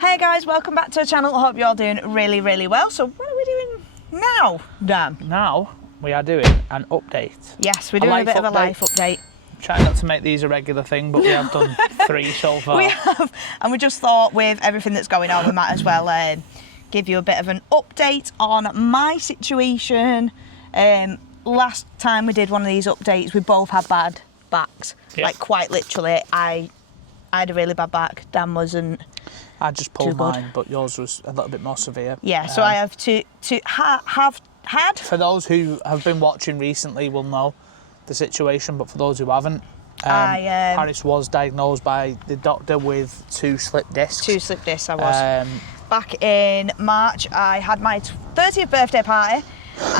Hey guys, welcome back to the channel. I hope you're all doing really, really well. So what are we doing now, Dan? Now we are doing an update. Yes, we're doing a bit of a life update. Trying not to make these a regular thing, but we have done 3 so far. We have, and we just thought with everything that's going on, we might as well give you a bit of an update on my situation. Last time we did one of these updates, we both had bad backs. Yeah. Like quite literally, I had a really bad back. Dan wasn't. I just pulled mine, but yours was a little bit more severe. Yeah, so I have have had. For those who have been watching recently will know the situation, but for those who haven't, Paris was diagnosed by the doctor with 2 slip discs. 2 slip discs I was. Back in March, I had my 30th birthday party,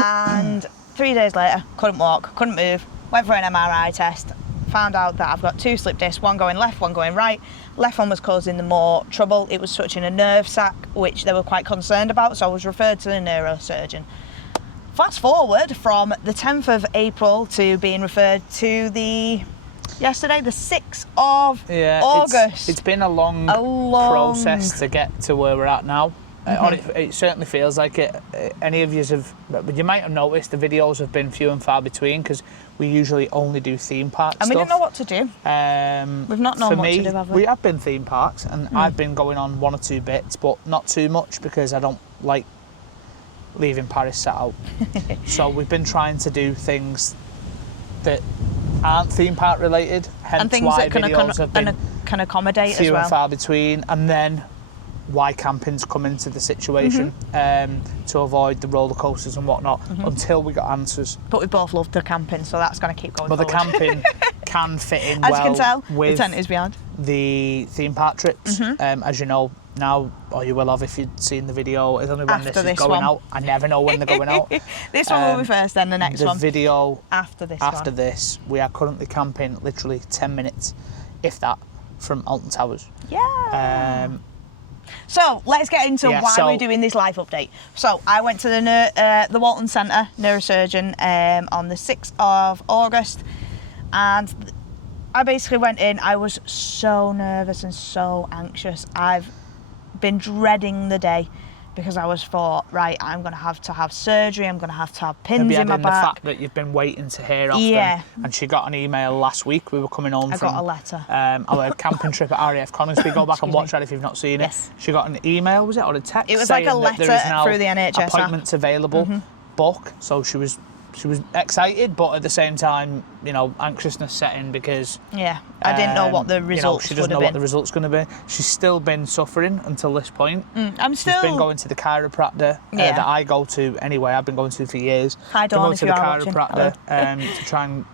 and 3 days later, couldn't walk, couldn't move, went for an MRI test, found out that I've got 2 slip discs, one going left, one going right. Left one was causing the more trouble. It was touching a nerve sac, which they were quite concerned about, so I was referred to the neurosurgeon. Fast forward from the 10th of April to being referred to yesterday, the 6th of August. It's been a long process to get to where we're at now. It certainly feels like it. Any of you you might have noticed the videos have been few and far between because we usually only do theme park and stuff. we didn't know what to do. We've not known what to do, have we? We have been theme parks, and I've been going on 1 or 2 bits, but not too much because I don't like leaving Paris sat out. So we've been trying to do things that aren't theme park related, hence and things why that videos have been can accommodate few as well. and far between, and then why camping's come into the situation to avoid the roller coasters and whatnot until we got answers. But we both love the camping, so that's going to keep going. But forward. the camping can fit in as well you can tell, with the tent is behind. The theme park trips. As you know now, or you will have if you've seen the video. It's only when this is going out. I never know when they're going out. This one will be first, then the next one. The video after this. We are currently camping literally 10 minutes, if that, from Alton Towers. Yeah. So let's get into why we're doing this life update. So I went to the Walton Centre Neurosurgeon on the 6th of August, and I basically went in. I was so nervous and so anxious. I've been dreading the day because I was thought, right, I'm going to have surgery. I'm going to have pins in my back. The fact that you've been waiting to hear off them. And she got an email last week. We were coming home from got a letter. Our camping trip at RAF Coningsby. Go back and watch that if you've not seen it. She got an email, was it, or a text? It was like a letter through the NHS appointments available. Book. So she was excited, but at the same time, anxiousness set in because I didn't know what the results she doesn't know what the results going to be. She's still been suffering until this point. She's been going to the chiropractor that I go to anyway. I've been going to for years. Hi, Dawn, if you are watching. To try and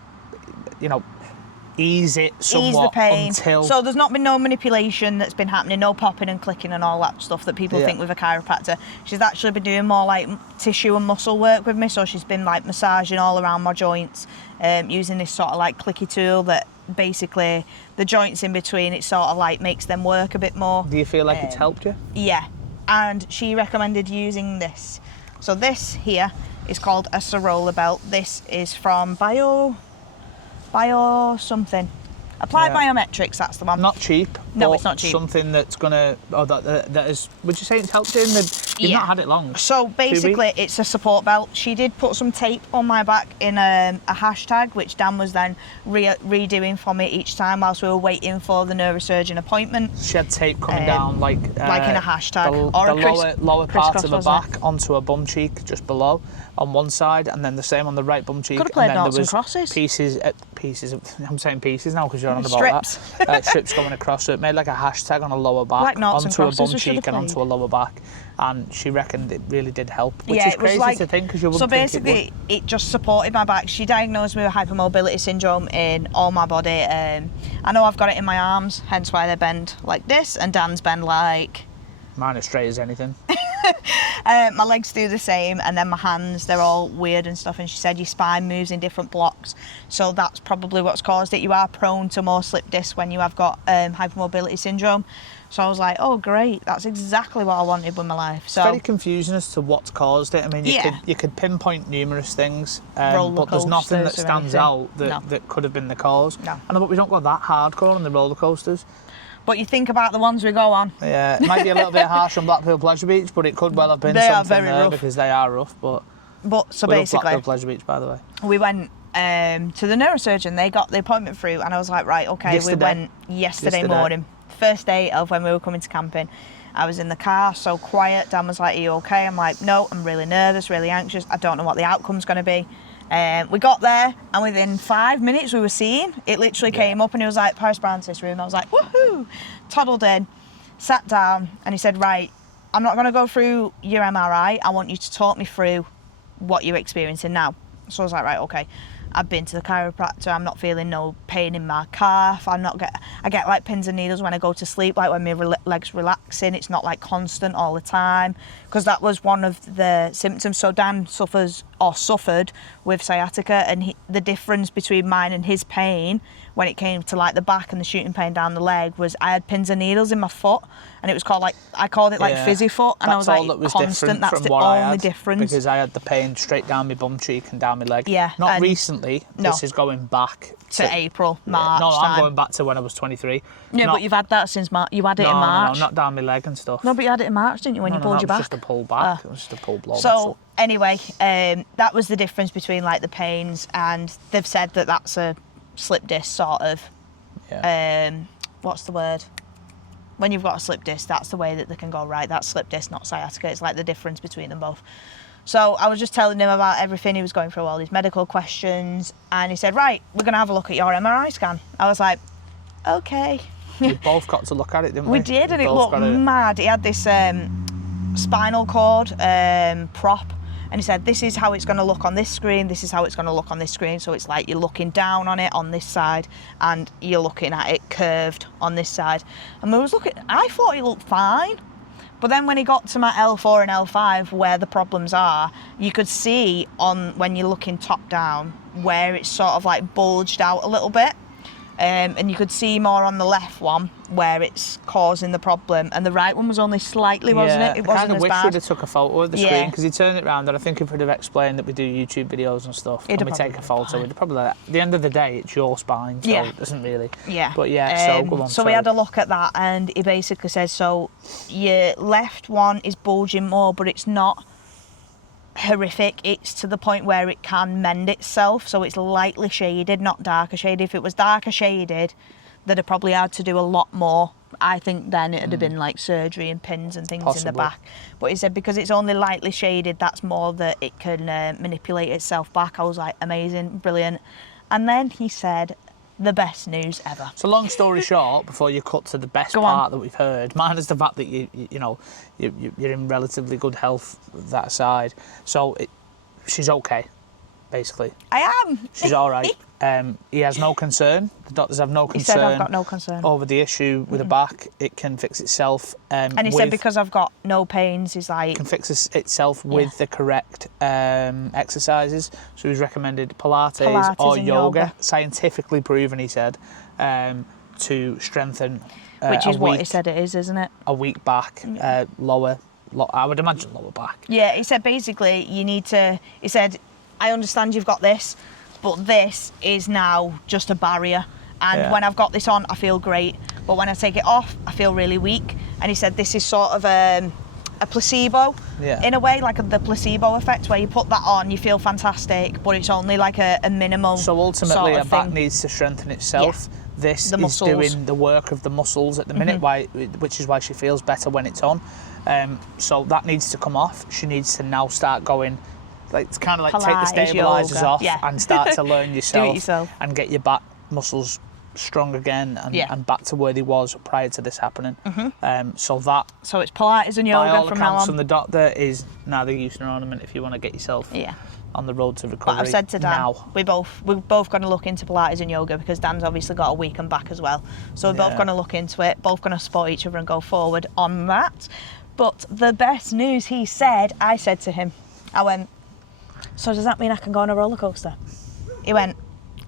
ease it somewhat. Ease the pain. Until so there's not been no manipulation that's been happening, no popping and clicking and all that stuff that people think with a chiropractor. She's actually been doing more like tissue and muscle work with me, so she's been like massaging all around my joints, using this sort of like clicky tool that basically the joints in between, it sort of like makes them work a bit more. Do you feel like it's helped you? Yeah, and she recommended using this. So this here is called a Sorolla belt. This is from Bio something. Applied Biometrics, that's the one. Not cheap. No, it's not cheap. Something that's gonna, that is. Would you say it's helped you? You've not had it long. So basically, it's a support belt. She did put some tape on my back in a hashtag, which Dan was then redoing for me each time whilst we were waiting for the neurosurgeon appointment. She had tape coming down like in a hashtag the lower part of her back onto her bum cheek, just below, on one side, and then the same on the right bum cheek. Could have played and then noughts there was and crosses. Pieces. I'm saying pieces now because you're on about that. Strips going across, so it made like a hashtag on a lower back, like onto a bum cheek and onto a lower back, and she reckoned it really did help, which is crazy to think because you wouldn't think it would. So basically, it just supported my back. She diagnosed me with hypermobility syndrome in all my body. I know I've got it in my arms, hence why they bend like this, and Dan's bend like... Mine is straight as anything. My legs do the same, and then my hands, they're all weird and stuff, and she said your spine moves in different blocks, so that's probably what's caused it. You are prone to more slip discs when you have got hypermobility syndrome. So I was like, oh great, that's exactly what I wanted with my life. So it's very confusing as to what's caused it. I mean, you could pinpoint numerous things, but there's nothing that stands out that could have been the cause. No. And but we don't go that hardcore on the roller coasters. But you think about the ones we go on. Yeah, it might be a little bit harsh on Blackpool Pleasure Beach, but it could well have been something there because they are rough. But so basically, Blackpool Pleasure Beach, by the way. We went to the neurosurgeon. They got the appointment through, and I was like, right, okay. We went yesterday morning, first day of when we were coming to camping. I was in the car, so quiet. Dan was like, are you okay? I'm like, no, I'm really nervous, really anxious. I don't know what the outcome's going to be. We got there, and within 5 minutes we were seeing. It literally came up, and he was like, Paris Brown's this room. I was like, woohoo! Toddled in, sat down, and he said, right, I'm not going to go through your MRI. I want you to talk me through what you're experiencing now. So I was like, right, okay. I've been to the chiropractor. I'm not feeling no pain in my calf. I get like pins and needles when I go to sleep, like when my legs relaxing. It's not like constant all the time, because that was one of the symptoms. So Dan suffered with sciatica, and the difference between mine and his pain when it came to like the back and the shooting pain down the leg was I had pins and needles in my foot, and it was called I called it fizzy foot, and I was like, constant. That's the only difference. Because I had the pain straight down my bum cheek and down my leg. Yeah. Not recently. No. This is going back to April, March. No, I'm going back to when I was 23. Yeah, but you've had that since March. You had it in March. No, not down my leg and stuff. No, but you had it in March, didn't you, when you pulled your back? It was just a pull back. It was just a pull blow. So anyway, that was the difference between like the pains, and they've said that that's a slip disc sort of. Yeah. What's the word? When you've got a slip disc, that's the way that they can go, right, that's slip disc, not sciatica. It's like the difference between them both. So I was just telling him about everything. He was going through all these medical questions, and he said, right, we're going to have a look at your MRI scan. I was like, okay. We both got to look at it, didn't we? We did, and it looked mad. He had this spinal cord prop, and he said, this is how it's going to look on this screen, this is how it's going to look on this screen. So it's like you're looking down on it on this side, and you're looking at it curved on this side. And I thought it looked fine. But then when he got to my L4 and L5, where the problems are, you could see when you're looking top down, where it's sort of like bulged out a little bit. And you could see more on the left one where it's causing the problem, and the right one was only slightly, wasn't it? It wasn't as bad. I kind of wish we'd have took a photo of the screen, because he turned it around, and I think if we'd have explained that we do YouTube videos and stuff, and we take a photo, we'd probably, at the end of the day, it's your spine, so it doesn't really. Yeah. But yeah, so go on. So we had a look at that, and he basically says, so your left one is bulging more, but it's not horrific. It's to the point where it can mend itself, so it's lightly shaded, not darker shaded. If it was darker shaded, they'd have probably had to do a lot more. I think then it'd have been like surgery and pins and things in the back. But he said because it's only lightly shaded, that's more that it can manipulate itself back. I was like, amazing, brilliant. And then he said, the best news ever. So long story short, before you cut to the best part that we've heard, minus the fact that you're in relatively good health that aside. So she's okay, basically. I am. She's all right. He has no concern. The doctors have no concern. He said I've got no concern over the issue with the back. It can fix itself. And he said because I've got no pains, he's like... It can fix itself with the correct exercises. So he's recommended Pilates or yoga. Scientifically proven, he said, to strengthen which is what he said it is, isn't it? A weak back, lower, I would imagine lower back. Yeah, he said basically you need to... He said, I understand you've got this, but this is now just a barrier, and when I've got this on I feel great, but when I take it off I feel really weak. And he said this is sort of a placebo in a way, like the placebo effect, where you put that on, you feel fantastic, but it's only like a minimal. So ultimately sort of back needs to strengthen itself. This is muscles. doing the work of the muscles at the minute, which is why she feels better when it's on. So that needs to come off. She needs to now start going, like, it's kind of like Pilates, take the stabilisers off and start to learn yourself and get your back muscles strong again and back to where they was prior to this happening. So it's Pilates and yoga from now on. From the doctor is now the use and ornament if you want to get yourself on the road to recovery. But I've said to Dan, we're both going to look into Pilates and yoga, because Dan's obviously got a weakened back as well. So we're both going to look into it, both going to support each other and go forward on that. But the best news, he said, I said to him, I went, so does that mean I can go on a roller coaster? He went,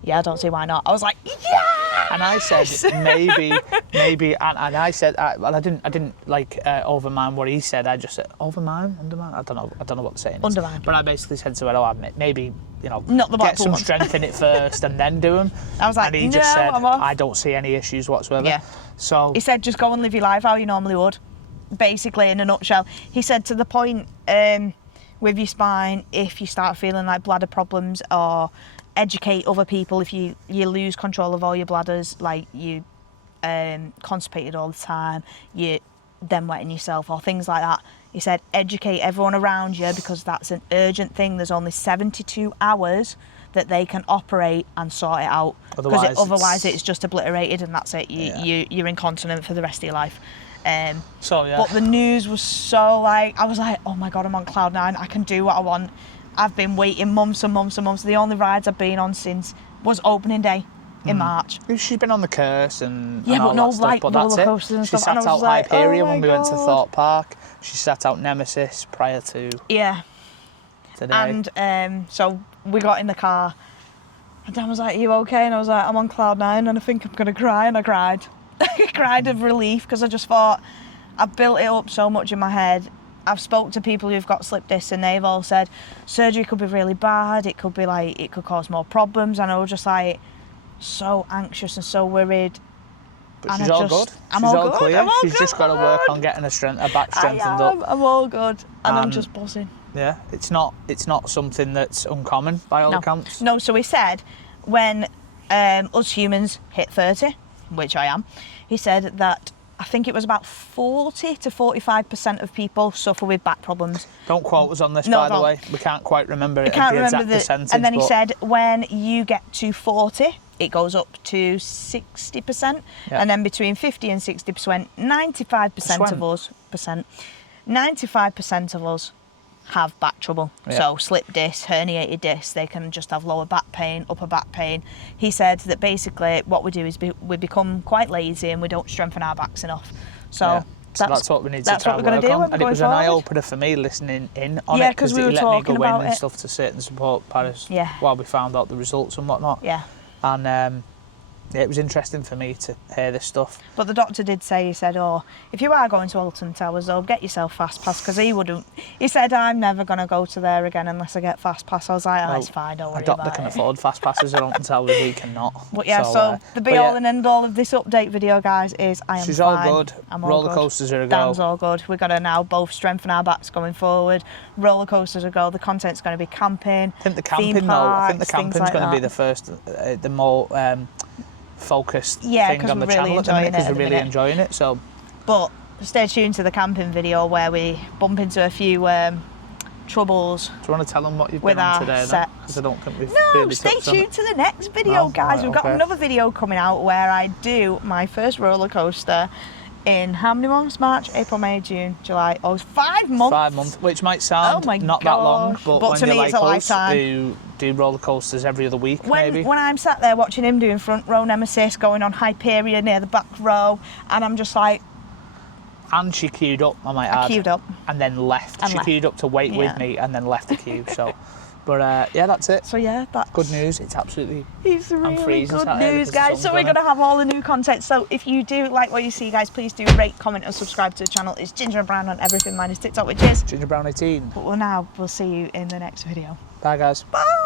yeah, I don't see why not. I was like, yes! And I said, maybe, and I said, well, I didn't like overmine what he said. I just said, undermine? I don't know what the saying is. Undermine. But I basically said to her, maybe, not the get some ones. strength in it first and then do them. I was like, and he just said, I don't see any issues whatsoever. Yeah. So he said, just go and live your life how you normally would. Basically, in a nutshell, he said to the point with your spine, if you start feeling like bladder problems, or educate other people if you lose control of all your bladders, like you constipated all the time, you then wetting yourself or things like that. He said, educate everyone around you, because that's an urgent thing. There's only 72 hours that they can operate and sort it out, because otherwise it's just obliterated and that's it. You're incontinent for the rest of your life. But the news was so I was like, oh my God, I'm on cloud nine. I can do what I want. I've been waiting months and months and months. The only rides I've been on since was opening day in March. She's been on the Curse and but all no, that stuff, like but that's roller coasters it. and She stuff. sat out like, Hyperion oh when we went to Thorpe Park. She sat out Nemesis prior to today. And so we got in the car and Dan was like, are you okay? And I was like, I'm on cloud nine and I think I'm going to cry. And I cried. I cried of relief, because I just thought, I've built it up so much in my head. I've spoke to people who've got slip discs and they've all said surgery could be really bad. It could be like, it could cause more problems. And I was just like so anxious and so worried. But she's all good. I'm all good. Clear. She's just got to work on getting her back strengthened up. I'm all good, and I'm just buzzing. Yeah, it's not something that's uncommon by all accounts. No, so he said when us humans hit 30, which I am, he said that I think it was about 40 to 45% of people suffer with back problems. Don't quote us on this, by the way. We can't quite remember the exact percentage. And then he said when you get to 40, it goes up to 60%, and then between 50 and 60%, 95% of us have back trouble. So slip disc, herniated discs, they can just have lower back pain, upper back pain. He said that basically what we do is we become quite lazy and we don't strengthen our backs enough. So that's what we need to try and work on. And it was an eye-opener for me listening in on it, because we let me go in and stuff to sit and support Paris while we found out the results and whatnot. And it was interesting for me to hear this stuff. But the doctor did say, he said, if you are going to Alton Towers, though, get yourself fast pass, because he wouldn't. He said, I'm never going to go to there again unless I get fast pass. I was like, it's fine, don't worry about it. A doctor can afford fast passes at Alton Towers, we cannot. But so the be-all and end-all of this update video, guys, is I am She's fine. all good. I'm all roller good. Coasters are a go. Dan's all good. We've got to now both strengthen our backs going forward. Roller coasters are a go. The content's going to be camping. I think the camping's going to be the first, the more focused thing on the channel at the minute, because we're really enjoying it. So, but stay tuned to the camping video where we bump into a few troubles. Do you want to tell them what you've been on today? Because I don't think we've really stay tuned to the next video, guys. We've got another video coming out where I do my first roller coaster in how many months? March, April, May, June, July. 5 months. 5 months, which might sound not that long, but when to me it's a lifetime. Do roller coasters every other week, maybe. When I'm sat there watching him doing front row Nemesis, going on Hyperion near the back row, and I'm just like. And she queued up, I might add. Queued up. And then left. She queued up to wait with me and then left the queue. So, but that's it. So that's good news. It's absolutely. It's really good news, guys. So we're gonna have all the new content. So if you do like what you see, guys, please do rate, comment, and subscribe to the channel. It's Ginger and Brown on everything minus TikTok, which is Ginger Brown 18. But we'll see you in the next video. Bye, guys. Bye.